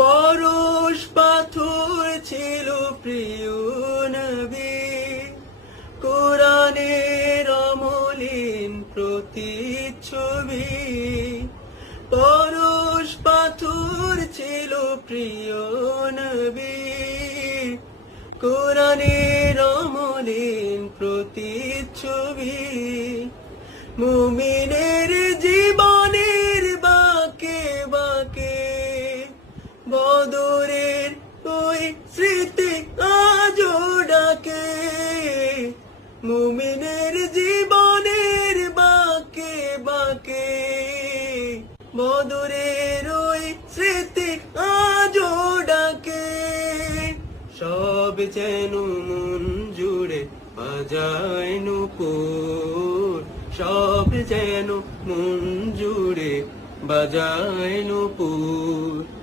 পরশ পাথর ছিল প্রিয় নবী, কোরআনের অমলিন প্রতিচ্ছবি। পরশ পাথর ছিল প্রিয় নবী, কোরআনের অমলিন প্রতিচ্ছবি। মুমিনের জীবনের বাঁকে বাঁকে বদরের ওই স্মৃতি আজও ডাকে। মুমিনের জীবনের বাঁকে বাঁকে বদরের ওই স্মৃতি আজও ডাকে। সব যেন মন জুড়ে বাজায় নূপুর, সব যেন মন জুড়ে বাজায় নূপুর।